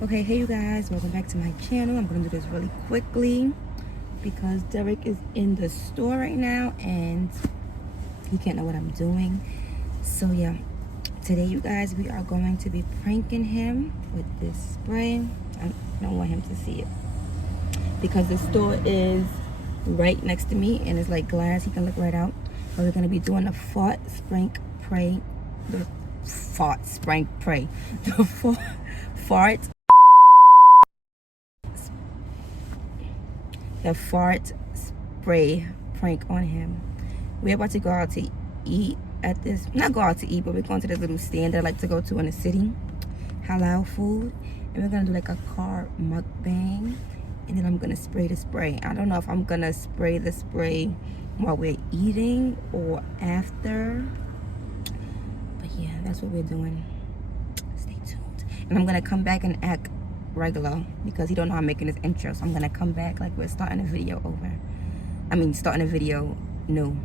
Okay, hey you guys, welcome back to my channel. I'm gonna do this really quickly because Derek is in the store right now and he can't know what I'm doing. So yeah, today you guys, we are going to be pranking him with this spray. I don't want him to see it because the store is right next to me and it's like glass, he can look right out. But we're gonna be doing the fart sprank pray, the fart sprank pray, the fart spray prank on him. We're about to go out to eat at this, not go out to eat, but we're going to this little stand that I like to go to in the city, Halal food, and we're gonna do like a car mukbang, and then I'm gonna spray the spray. I don't know if I'm gonna spray the spray while we're eating or after, but yeah, that's what we're doing. Stay tuned. And I'm gonna come back and act regular because he don't know I'm making this intro, so I'm gonna come back like we're starting a video over. I mean, starting a video new.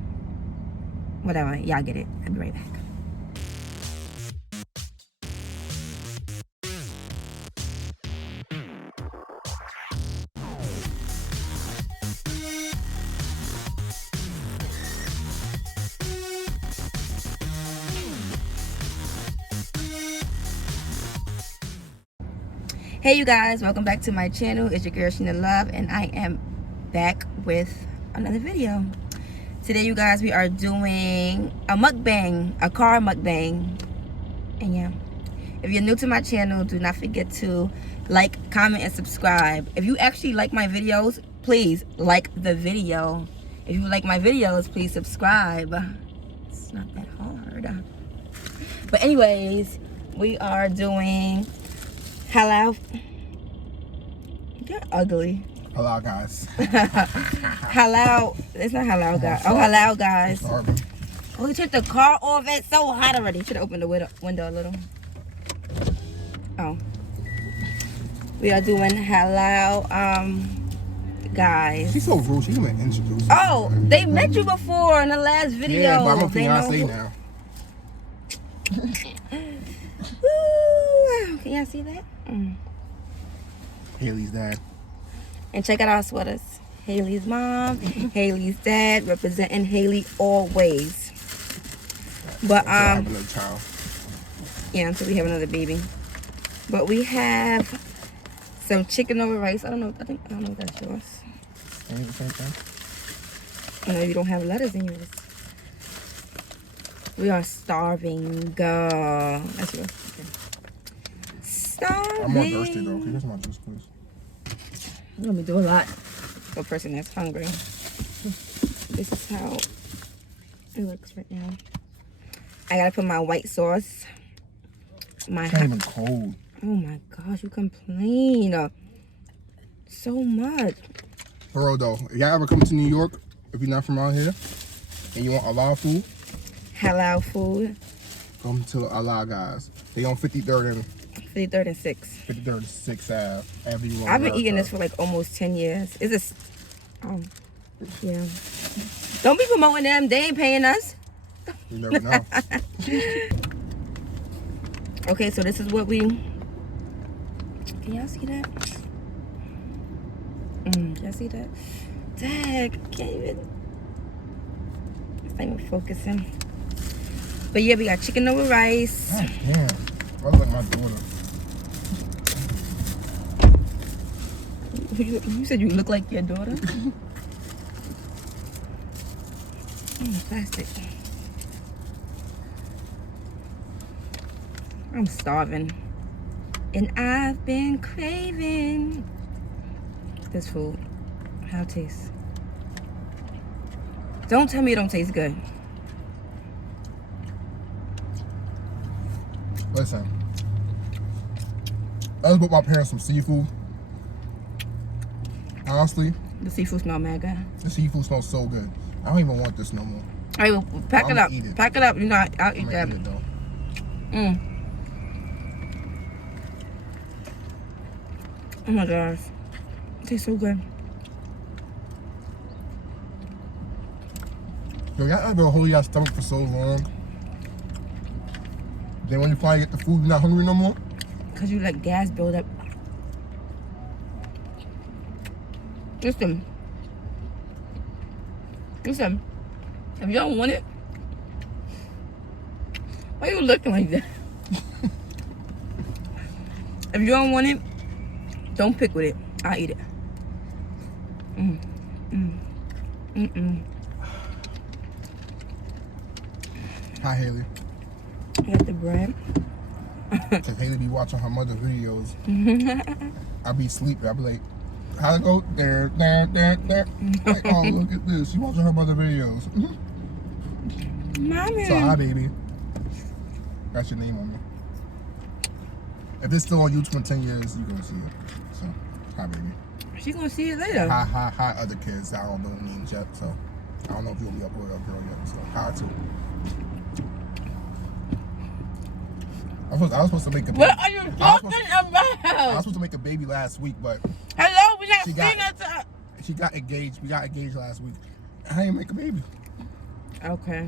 Whatever, y'all get it. I'll be right back. Hey you guys, welcome back to my channel. It's your girl Sheena Love and I am back with another video. Today you guys, we are doing a mukbang, a car mukbang. And yeah, if you're new to my channel, do not forget to like, comment, and subscribe. If you actually like my videos, please like the video. If you like my videos, please subscribe. It's not that hard. But anyways, we are doing Halal. You're ugly. Halal guys. Halal. It's not halal guys. Oh, halal guys. Oh, he took the car off. It's so hot already. You should have opened the window a little. Oh. We are doing halal guys. She's so rude. She's gonna introduce. Oh, they met you before in the last video. Yeah, but I'm a fiance now. Woo. Can y'all see that? Haley's dad. And check out our sweaters. Haley's mom, Haley's dad, representing Haley always. But have another child. Yeah, until we have another baby. But we have some chicken over rice. I don't know if that's yours. Ain't the same thing? I know you don't have letters in yours. We are starving. That's yours. Okay. Starving. I'm more thirsty though. Can you get my juice, please? I'm gonna do a lot for a person that's hungry. This is how it looks right now. I gotta put my white sauce. It's not even cold. Oh my gosh, you complain so much. For real though, if y'all ever come to New York, if you're not from out here, and you want halal food, come to Halal guys. They on 53rd and 53rd and 6th. 53rd and 6th Ave. Everywhere. I've been eating this for like almost 10 years. Is this? Oh, yeah. Don't be promoting them. They ain't paying us. You never know. Okay, so this is what we. Can y'all see that? Y'all see that? Dang, can't even. It's not even focusing. But yeah, we got chicken over rice. God damn. I look like my daughter. You said you look like your daughter? Plastic. I'm starving. And I've been craving this food. How it tastes. Don't tell me it don't taste good. Listen. I just bought my parents some seafood. Honestly, The seafood smell mad good. the seafood smells so good. I don't even want this no more. All right, well, pack it up. Eat it. Pack it up. You know, I'll eat that. Eat it, though. Oh my gosh. It tastes so good. Yo, y'all ever hold your stomach for so long? Then when you finally get the food, you're not hungry no more? Because you let gas build up Listen. Listen. If you don't want it, why are you looking like that? If you don't want it, don't pick with it. I'll eat it. Hi, Haley. You got the bread. Because Haley be watching her mother videos. I be sleeping. I be like, how's it go? There. Like, oh, look at this. She watching her mother videos. Mommy. So, hi, baby. Got your name on me. If it's still on YouTube in 10 years, you're going to see it. So, hi, baby. She gonna see it later. Hi, other kids. I don't know names yet, so I don't know if you'll be a boy or a girl yet. So, hi, too. I was supposed to make a baby. What are you talking about? I was supposed to make a baby last week, but Hello, we're not She seeing got- us. she got engaged. We got engaged last week. I didn't make a baby. Okay.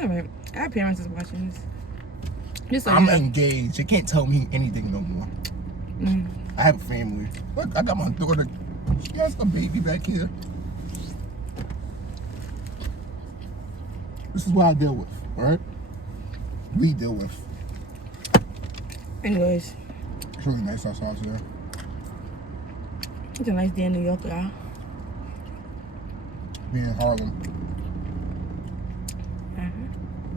All right. Our parents is watching this. Just so I'm you know. engaged. They can't tell me anything no more. I have a family. Look, I got my daughter. She has a baby back here. This is what I deal with, all right? We deal with. Anyways, It's really nice outside today. it's a nice day in New York, y'all. Being in Harlem.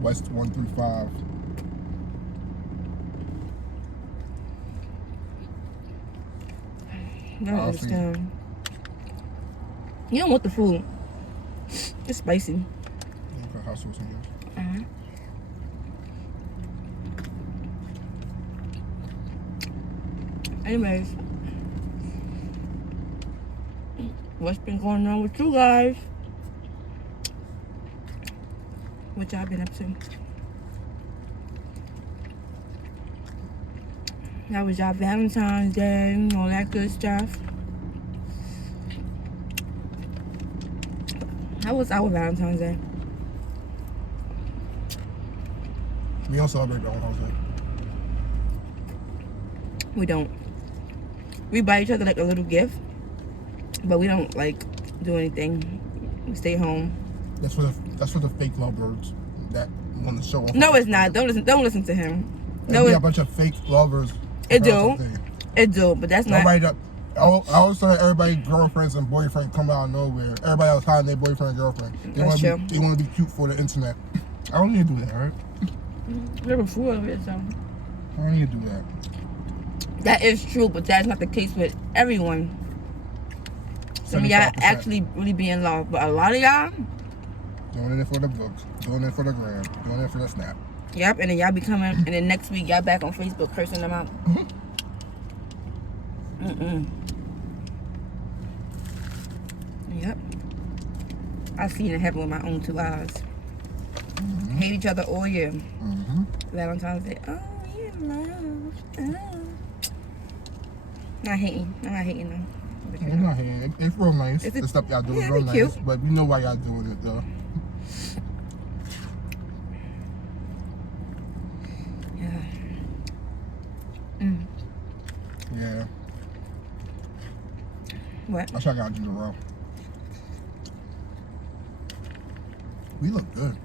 West 135. I don't understand. You don't want the food. It's spicy. Okay, hot sauce in here. Anyways, what's been going on with you guys? What y'all been up to? How was y'all Valentine's Day and all that good stuff? How was our Valentine's Day? We don't celebrate Valentine's Day. We don't. We buy each other like a little gift, but we don't like do anything. We stay home. That's for the fake lovebirds that want to show off. No, it's not. Don't listen to him. No, There'd be a it, bunch of fake lovers. it do. Valentine's Day. It do, but that's not. Nobody that. I always thought everybody girlfriends and boyfriends come out of nowhere. Everybody else hiding their boyfriend and girlfriend. That's true. They want to be cute for the internet. I don't need to do that, right? There's a fool of it, so. I don't need to do that. That is true, but that's not the case with everyone. Some of y'all 75%. actually really be in love, but a lot of y'all, Doing it for the books, doing it for the gram, doing it for the snap. yep, and then y'all be coming, and then next week y'all back on Facebook cursing them out. Yep. I seen it happen with my own 2 eyes. Hate each other all year. Valentine's Day. Oh, you in love. Oh. Not hating. I'm not hating them. But you It's know. not here. It's real nice. Is it- The stuff y'all do yeah, is real it's nice. cute. But you know why y'all doing it though. Yeah. Yeah. What? That's why I gotta do the row. We look good.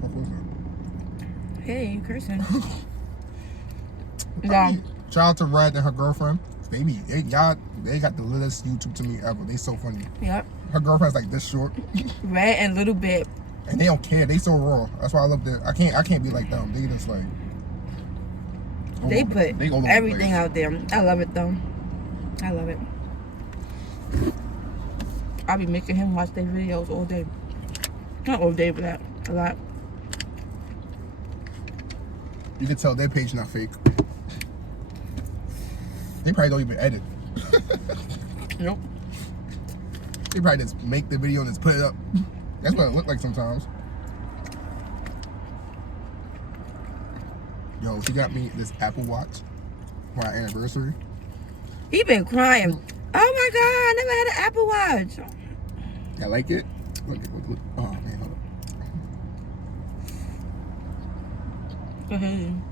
What was that? Hey, you cursing. I Yeah. mean, shout out to Red and her girlfriend. They got the littlest YouTube to me ever. They so funny. Yep. Her girlfriend's like this short, Red and little bit. and they don't care. They so raw. That's why I love that. I can't be like them. They just like They put all over the everything place. out there. I love it though. I love it. I'll be making him watch their videos all day. Not all day, but a lot. You can tell their page not fake. They probably don't even edit. Nope. They probably just make the video and just put it up. That's what it look like sometimes. Yo, she got me this Apple Watch for our anniversary. He been crying. Oh my God, I never had an Apple Watch. I like it. Look. Oh man, hold up. Go ahead.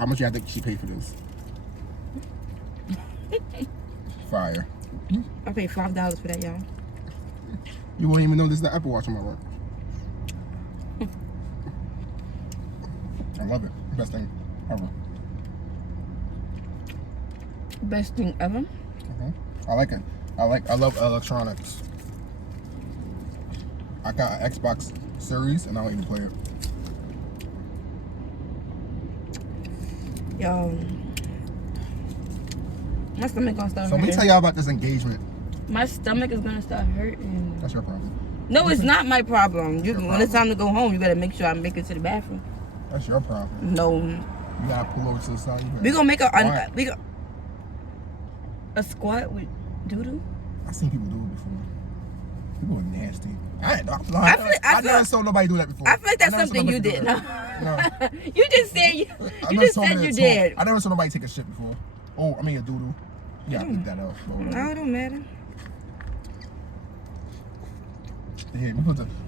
How much y'all think she paid for this? Fire. I paid $5 for that, y'all. You won't even know this is the Apple Watch on my work. I love it. Best thing ever. Best thing ever. I like it. I love electronics. I got an Xbox Series and I don't even play it. Yo, my stomach gonna start So let me hurting. tell y'all about this engagement. My stomach is gonna start hurting. That's your problem. No, it's not my problem. Your When it's problem. time to go home, you better make sure I make it to the bathroom. That's your problem. No, You gotta pull over to the side. we gonna make Squat. a squat with doo-doo. I've seen people do it before. People are nasty. I never saw nobody do that before. I feel like that's I never saw something you nobody did. do No. that. You just said you never just saw said nobody you talk. did. I never saw nobody take a shit before. Oh, I mean a doodle. You gotta beat that up. No, it don't matter. Yeah,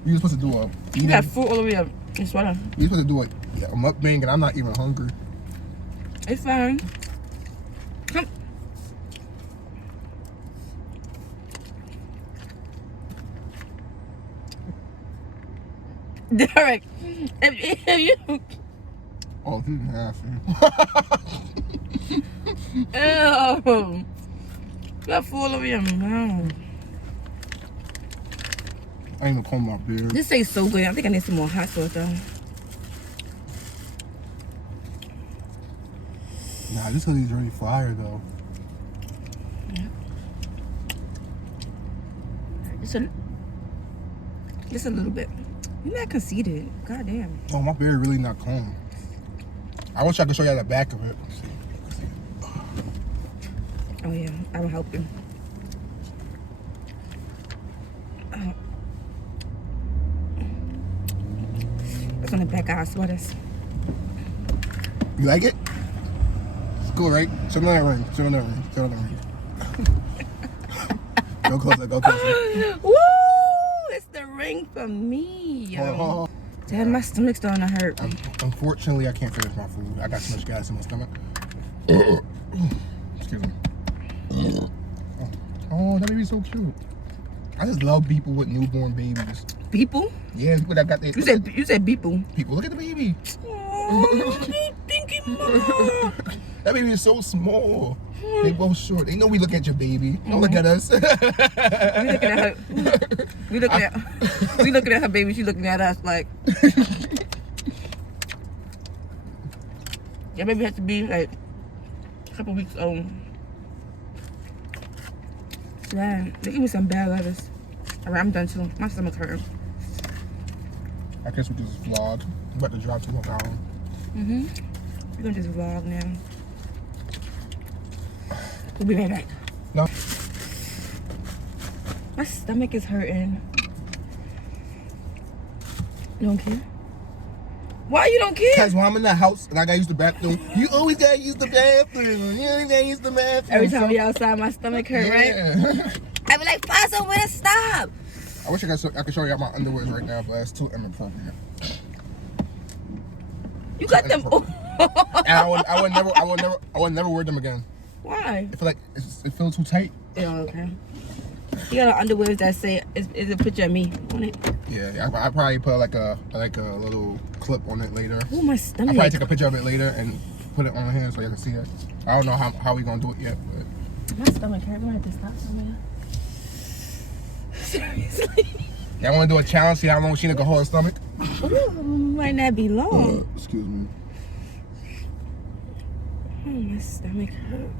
you supposed to do a. You got food all over your sweater. You supposed to do a mukbang, and I'm not even hungry. It's fine. Come. Derek, if you Oh, he's nasty. ew, you got food all over your mouth. I ain't even comb my beard. This tastes so good. I think I need some more hot sauce though. Nah, this hoodie's really fire though. Just a little bit. You're not conceited. God damn. Oh, my beard really not combed. I wish I could show y'all the back of it. Oh yeah, I will help you. That's on the back of our sweaters. You like it? It's cool, right? Show me that ring. Show me that ring. Show me that ring. Go closer. Go closer. Woo! It's the ring for me. Yo. Dad, my stomach's starting to hurt. Unfortunately, I can't finish my food. I got too much gas in my stomach. Excuse me. Oh, that baby's so cute. I just love people with newborn babies. People? Yeah, people that got their. You said people. People. Look at the baby. Oh, thinking mom. That baby is so small. They both short. They know we look at your baby. Don't look at us. We looking at her. We looking at her baby. She looking at us like. Your baby has to be like a couple weeks old. Yeah, they give me some bad lettuce. Alright, I'm done too. My stomach's hurting. I guess we just vlog. I'm about to drive to Long Island. We're gonna just vlog now. We'll be right back. No. My stomach is hurting. You don't care? Why you don't care? Because when I'm in the house and I gotta use the bathroom, you always gotta use the bathroom. You always gotta use the bathroom. Every time we outside, my stomach hurt, right? Yeah. I be like, find somewhere to stop. I wish I could show y'all my underwears right now, but it's too inappropriate. You got them. And I would never wear them again. Why? I feel like it feels too tight. Yeah, okay. You got underwears that say is a picture of me on it. Yeah, I probably put like a little clip on it later. Oh, my I'll stomach. probably take a picture of it later and put it on here so you can see it. I don't know how we gonna do it yet, but My stomach hurt. I'm gonna have to stop somewhere. Seriously. y'all wanna do a challenge? See how long Sheena can hold her stomach? Ooh, might not be long. Excuse me. Oh, my stomach hurt.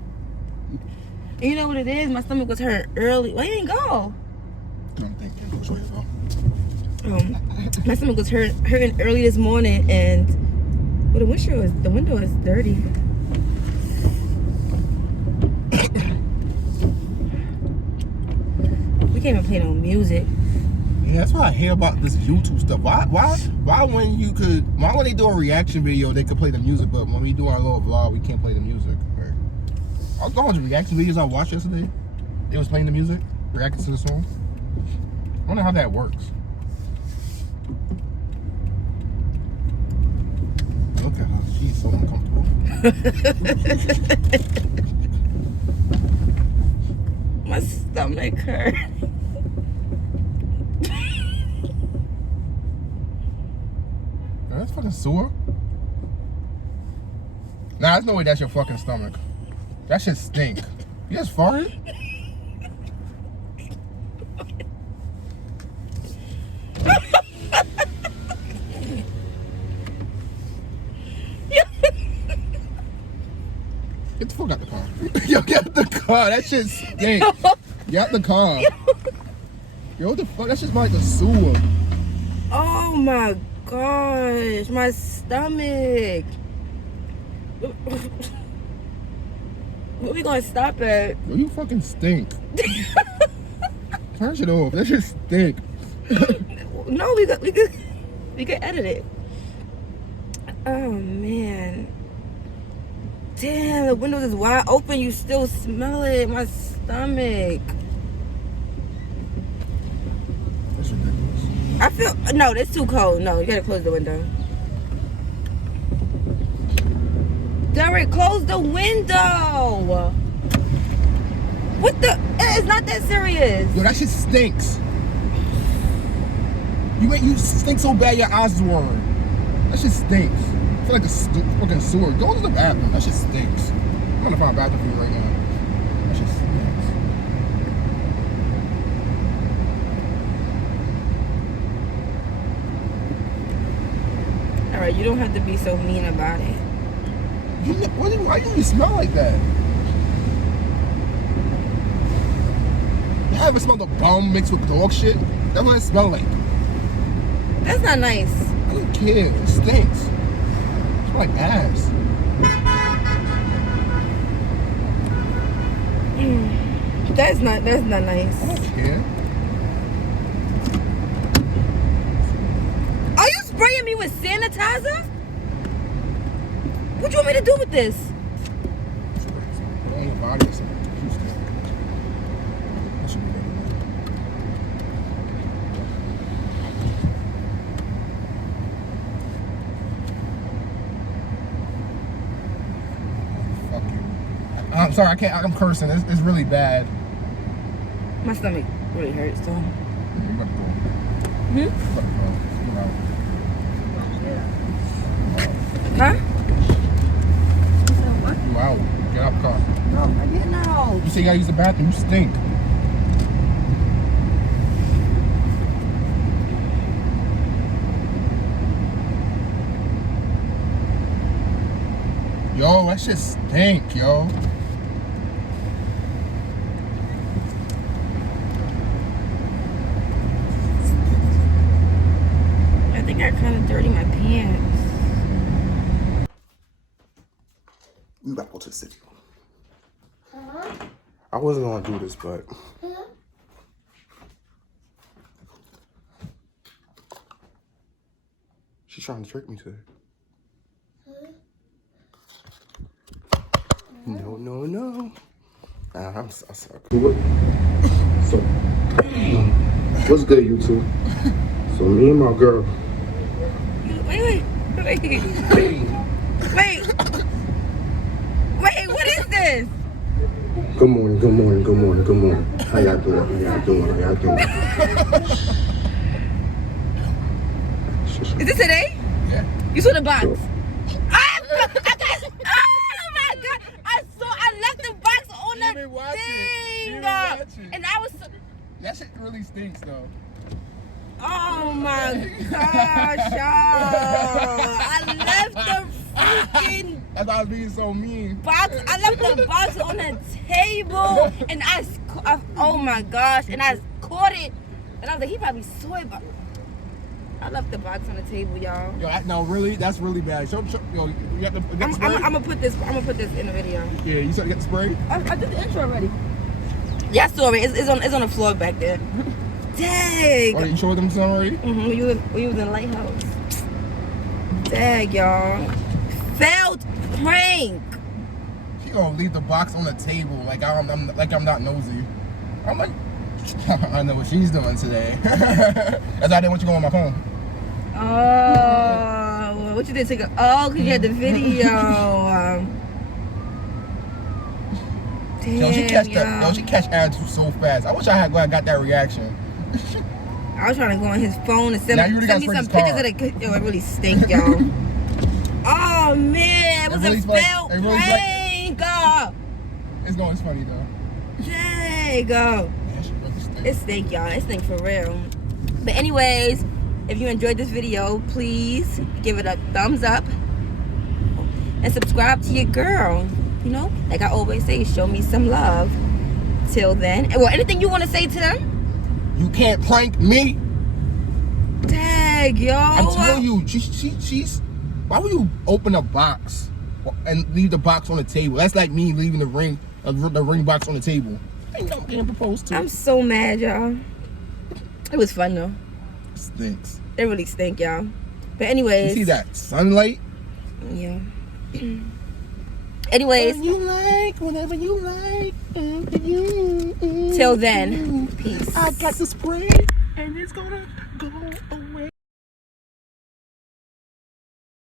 And you know what it is? My stomach was hurt early. Why you didn't go? Don't think you're show yourself. My stomach was hurting early this morning, and well, the window is dirty. We can't even play no music. Yeah, that's what I hear about this YouTube stuff. Why when they do a reaction video they could play the music, but when we do our little vlog we can't play the music? Right? All those reaction videos I watched yesterday, they was playing the music, reacting to the song. I wonder how that works. Okay. at her. She's so uncomfortable. My stomach hurt. That's fucking sore. Nah, there's no way that's your fucking stomach. That shit stink. You just farted? Get the fuck out the car. Yo, get out the car. That shit stink. Get out the car. Yo, what the fuck? That's just like the sewer. Oh my gosh, my stomach. Where we gonna stop at? Yo, you fucking stink. Turn shit off. That shit stink. No, we could edit it. Oh man. Damn, the windows is wide open. You still smell it. My stomach. That's ridiculous. I feel no. That's too cold. No, you gotta close the window. Derek, close the window. What the? It's not that serious. Yo, that shit stinks. You stink so bad your eyes is watering. That shit stinks. I feel like a fucking sewer. Go to the bathroom. That shit stinks. I'm gonna find a bathroom for you right now. That shit stinks. All right, you don't have to be so mean about it. Why do you smell like that? You ever smell the bum mixed with dog shit? That's what it smells like. That's not nice. I don't care. It stinks. It smells like ass. That's not nice. I don't care. Are you spraying me with sanitizer? What do you want me to do with this? On your body or something. You stink. That should be better. Fuck you. I'm sorry, I can't. I'm cursing. It's really bad. My stomach really hurts, so. You better go. Hmm? You better go. Huh? You out. Get out the car. No, I'm getting out. You say you gotta use the bathroom. You stink. Yo, that shit stink, yo. I think I kind of dirty my pants. We about to go to the city. I wasn't gonna do this, but she's trying to trick me today. No. I suck. So, what's good, YouTube? So, me and my girl. Wait, what is this? Good morning. How y'all doing? Is this today? Yeah. You saw the box? Sure. Oh my god! I left the box on the been watching. thing, You been watching. and I was. That shit really stinks, though. Oh my gosh, y'all! I left the freaking That's why I was being so mean. box. I left the box on the table, and oh my gosh, and I caught it, and I was like, he probably saw it, but I left the box on the table, y'all. Yo, no, really, that's really bad. Yo, you got the spray? I'm gonna put this in the video. Yeah, you said to get the spray? I did the intro already. Yeah, I saw it. It's on the floor back there. Dang. Oh, you showed them some already? We was in Lighthouse. Dang, y'all. Failed prank. She gonna leave the box on the table like I'm not nosy. I'm like, I know what she's doing today. That's why I didn't want you going on my phone. Oh, what you did? Take a because you had the video. Damn, she catch attitude so fast. I wish I had got that reaction. I was trying to go on his phone and send me some pictures car. of the. Yo, it really stink, y'all. Oh man, it was a failed prank. It's going funny though. Dang, go. It stink, y'all. It stink for real. But anyways, if you enjoyed this video, please give it a thumbs up and subscribe to your girl. You know, like I always say, show me some love. Till then, well, anything you want to say to them? You can't prank me. Dang, yo. I'm telling you, she's. Why would you open a box and leave the box on the table? That's like me leaving the ring box on the table. Ain't no getting proposed to. I'm so mad, y'all. It was fun though. It stinks. It really stink, y'all. But anyways, you see that sunlight? Yeah. Anyways, whenever you like. Till then, peace. I got the spray and it's gonna go away.